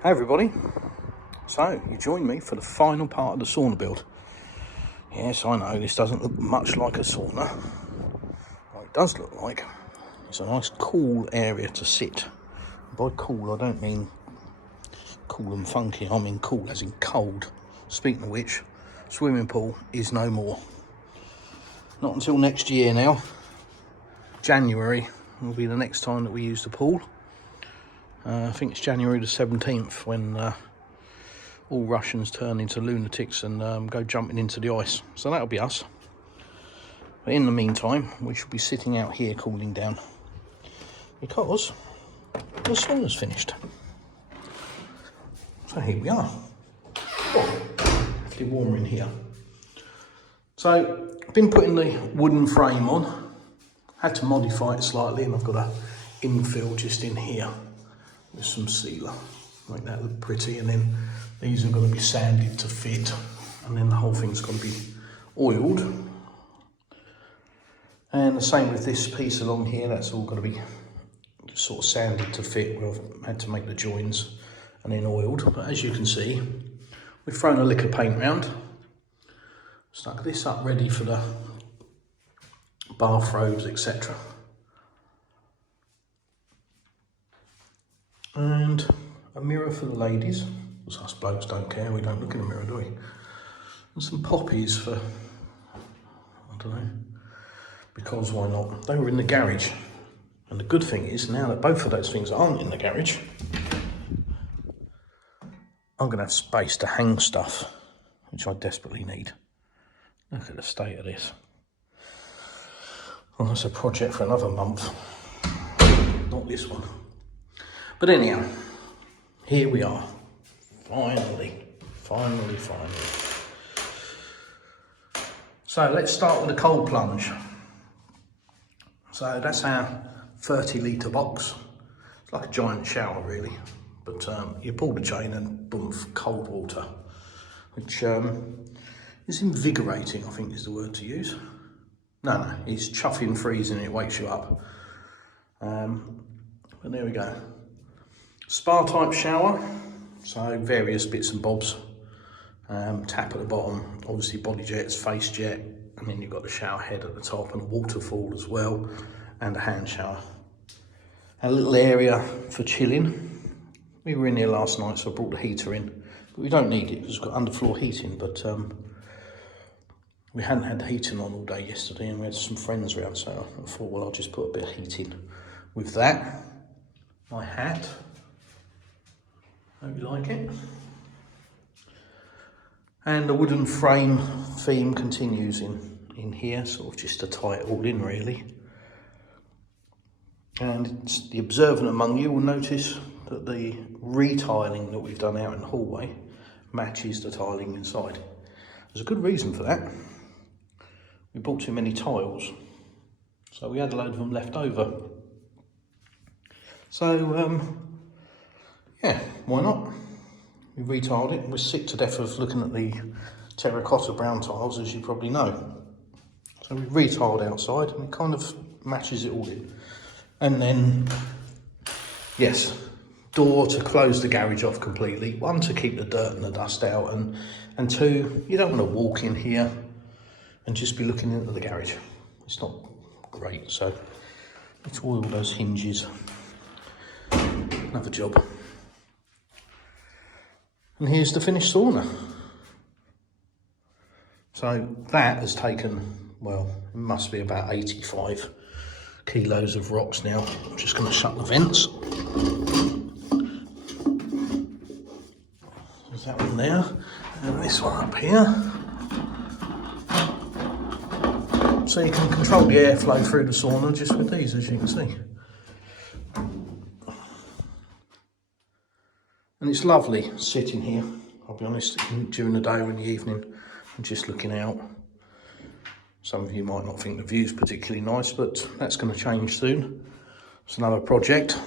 Hey everybody, so you join me for the final part of the sauna build. Yes, I know this doesn't look much like a sauna. What it does look like is a nice cool area to sit. By cool I don't mean cool and funky, I mean cool as in cold. Speaking of which, swimming pool is no more. Not until next year now. January will be the next time that we use the pool. I think it's January the 17th when all Russians turn into lunatics and go jumping into the ice. So that'll be us. But in the meantime, we should be sitting out here cooling down because the sauna's finished. So here we are. Oh, it's warmer in here. So I've been putting the wooden frame on. Had to modify it slightly, and I've got a infill just in here with some sealer. Make that look pretty, and then these are going to be sanded to fit, and then the whole thing's going to be oiled. And the same with this piece along here, that's all going to be sort of sanded to fit. We've had to make the joins and then oiled. But as you can see, we've thrown a lick of paint round, stuck this up ready for the bathrobes, etc. And a mirror for the ladies, because us blokes don't care, we don't look in the mirror, do we? And some poppies for, I don't know, because why not? They were in the garage. And the good thing is, now that both of those things aren't in the garage, I'm going to have space to hang stuff, which I desperately need. Look at the state of this. Well, that's a project for another month, not this one. But anyhow, here we are, finally. So let's start with a cold plunge. So that's our 30-litre box. It's like a giant shower really, but you pull the chain and boom, cold water, which is invigorating, I think is the word to use. No, it's chuffing freezing, it wakes you up. But there we go. Spa type shower, so various bits and bobs. Tap at the bottom, obviously body jets, face jet, and then you've got the shower head at the top and a waterfall as well, and a hand shower. A little area for chilling. We were in here last night, so I brought the heater in, but we don't need it because we've got underfloor heating, but we hadn't had the heating on all day yesterday and we had some friends around, so I thought, well, I'll just put a bit of heating with that. My hat. Hope you like it. And the wooden frame theme continues in here, sort of just to tie it all in really. And the observant among you will notice that the retiling that we've done out in the hallway matches the tiling inside. There's a good reason for that. We bought too many tiles, so we had a load of them left over. So yeah, why not? We retiled it. We're sick to death of looking at the terracotta brown tiles, as you probably know. So we retiled outside and it kind of matches it all in. And then, yes, door to close the garage off completely. One, to keep the dirt and the dust out, and two, you don't want to walk in here and just be looking into the garage. It's not great, so let's oil those hinges. Another job. And here's the finished sauna. So that has taken, well, it must be about 85 kilos of rocks now. I'm just going to shut the vents. There's that one there, and this one up here. So you can control the airflow through the sauna just with these, as you can see. And it's lovely sitting here, I'll be honest, during the day or in the evening and just looking out. Some of you might not think the view's particularly nice, but that's going to change soon. It's another project.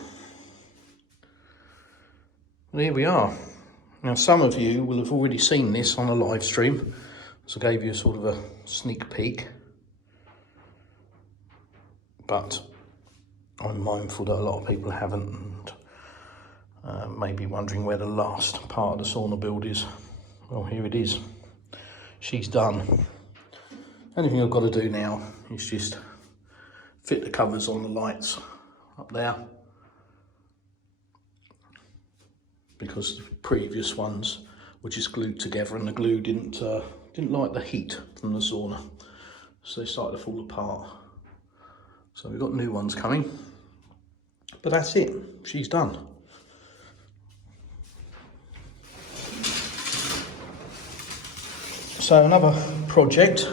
And here we are. Now some of you will have already seen this on a live stream, so I gave you a sort of a sneak peek. But I'm mindful that a lot of people haven't, and Maybe wondering where the last part of the sauna build is. Well, here it is. She's done. Only thing I've got to do now is just fit the covers on the lights up there, because the previous ones were just glued together and the glue didn't like the heat from the sauna, so they started to fall apart. So we've got new ones coming, but that's it, she's done. So another project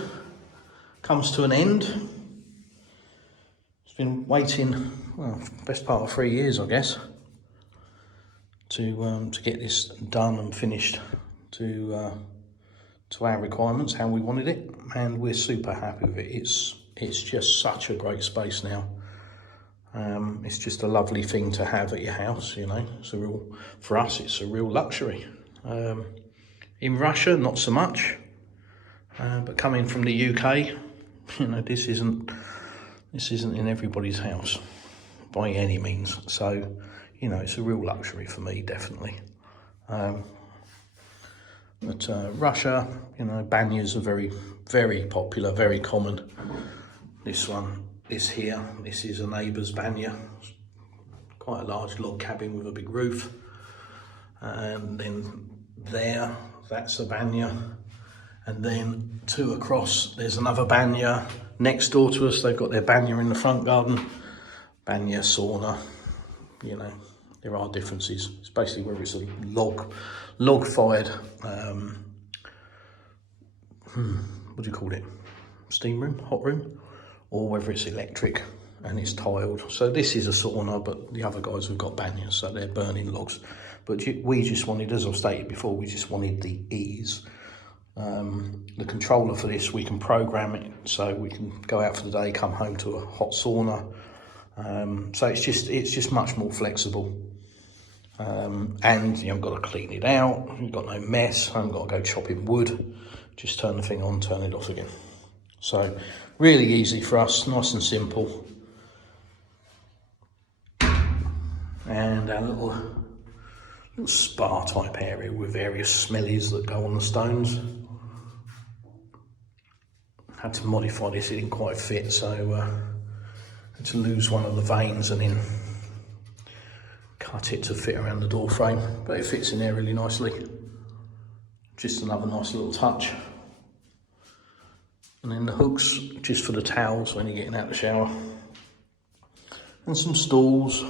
comes to an end. It's been waiting, well, best part of 3 years, I guess, to get this done and finished to our requirements, how we wanted it, and we're super happy with it. It's just such a great space now. It's just a lovely thing to have at your house, you know. It's a real, for us, it's a real luxury. In Russia, not so much. But coming from the UK, you know, this isn't in everybody's house by any means. So, you know, it's a real luxury for me, definitely. But Russia, you know, banyas are very, very popular, very common. This one is here. This is a neighbour's banya. Quite a large log cabin with a big roof. And then there, that's a banya. And then 2 across, there's another banya next door to us. They've got their banya in the front garden. Banya, sauna, you know, there are differences. It's basically whether it's a log-fired, what do you call it? Steam room, hot room, or whether it's electric and it's tiled. So this is a sauna, but the other guys have got banyas, so they're burning logs. But we just wanted, as I've stated before, we just wanted the ease. The controller for this, we can program it so we can go out for the day, come home to a hot sauna. So it's just much more flexible. And you haven't got to clean it out, you've got no mess, I haven't got to go chopping wood, just turn the thing on, turn it off again. So really easy for us, nice and simple. And our little spa type area with various smellies that go on the stones. Had to modify this, it didn't quite fit, so had to lose one of the vanes and then cut it to fit around the door frame, but it fits in there really nicely. Just another nice little touch. And then the hooks, just for the towels when you're getting out of the shower. And some stools.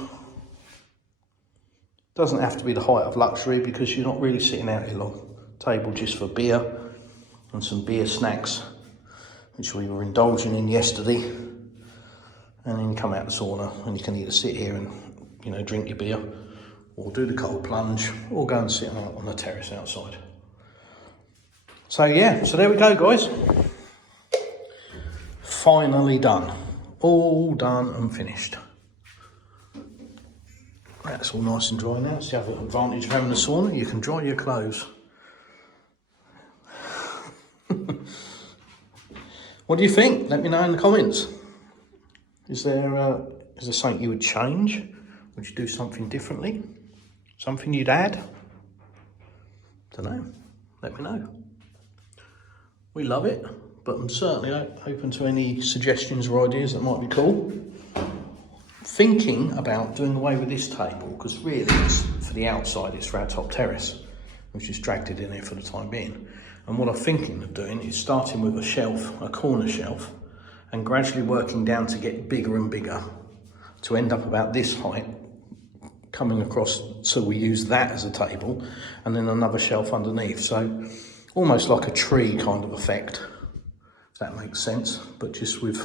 Doesn't have to be the height of luxury because you're not really sitting out here long. Table just for beer and some beer snacks, which we were indulging in yesterday. And then you come out the sauna and you can either sit here and, you know, drink your beer, or do the cold plunge, or go and sit out on the terrace outside. So yeah, so there we go, guys. Finally done. All done and finished. That's all nice and dry now. It's the other advantage of having a sauna, you can dry your clothes. What do you think? Let me know in the comments. Is there something you would change? Would you do something differently? Something you'd add? Don't know. Let me know. We love it, but I'm certainly open to any suggestions or ideas that might be cool. Thinking about doing away with this table, because really it's for the outside, it's for our top terrace. We've just dragged it in here for the time being. And what I'm thinking of doing is starting with a shelf, a corner shelf, and gradually working down to get bigger and bigger, to end up about this height, coming across, so we use that as a table, and then another shelf underneath. So almost like a tree kind of effect, if that makes sense, but just with,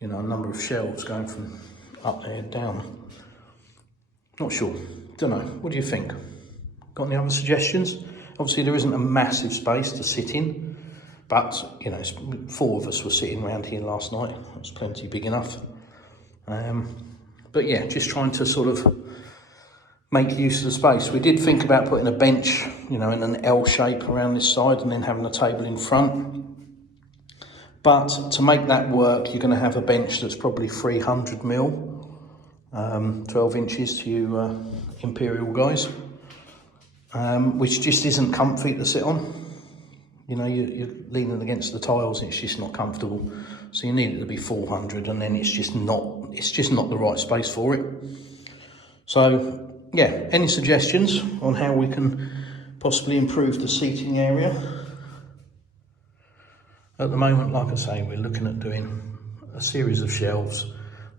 you know, a number of shelves going from up there down. Not sure, don't know, what do you think? Got any other suggestions? Obviously there isn't a massive space to sit in, but, you know, 4 of us were sitting around here last night. That's plenty big enough. But yeah, just trying to sort of make use of the space. We did think about putting a bench, you know, in an L shape around this side and then having a table in front. But to make that work, you're going to have a bench that's probably 300 mil. 12 inches to you Imperial guys, which just isn't comfy to sit on. You know, you're leaning against the tiles and it's just not comfortable. So you need it to be 400, and then it's just not the right space for it. So yeah, any suggestions on how we can possibly improve the seating area? At the moment, like I say, we're looking at doing a series of shelves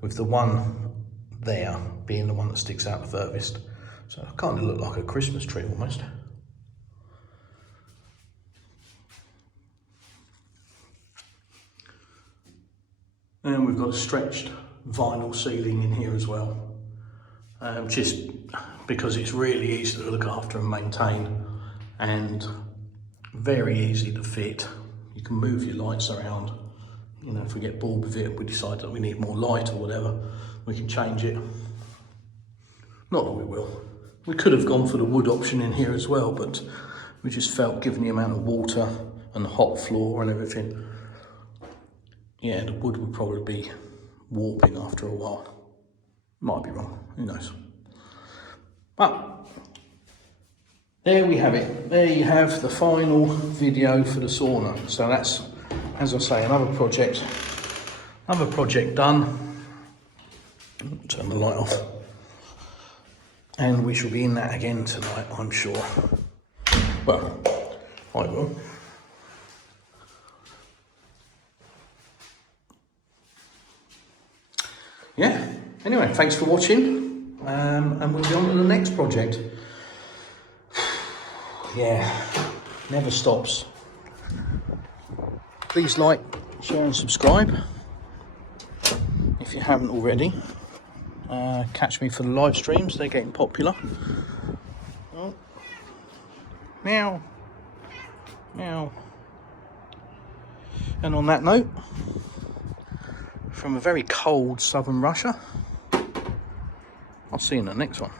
with the one there being the one that sticks out the furthest. So it kind of look like a Christmas tree almost. And we've got a stretched vinyl ceiling in here as well. Just because it's really easy to look after and maintain, and very easy to fit. You can move your lights around. You know, if we get bored with it, we decide that we need more light or whatever, we can change it. Not that we will. We could have gone for the wood option in here as well, but we just felt, given the amount of water and the hot floor and everything, yeah, the wood would probably be warping after a while. Might be wrong, who knows. But there we have it. There you have the final video for the sauna. So that's, as I say, another project done. Turn the light off. And we shall be in that again tonight, I'm sure. Well, I will. Yeah, anyway, thanks for watching, and we'll be on to the next project. Yeah, never stops. Please like, share and subscribe if you haven't already. Catch me for the live streams, they're getting popular. Oh. Meow, meow. And on that note, from a very cold southern Russia, I'll see you in the next one.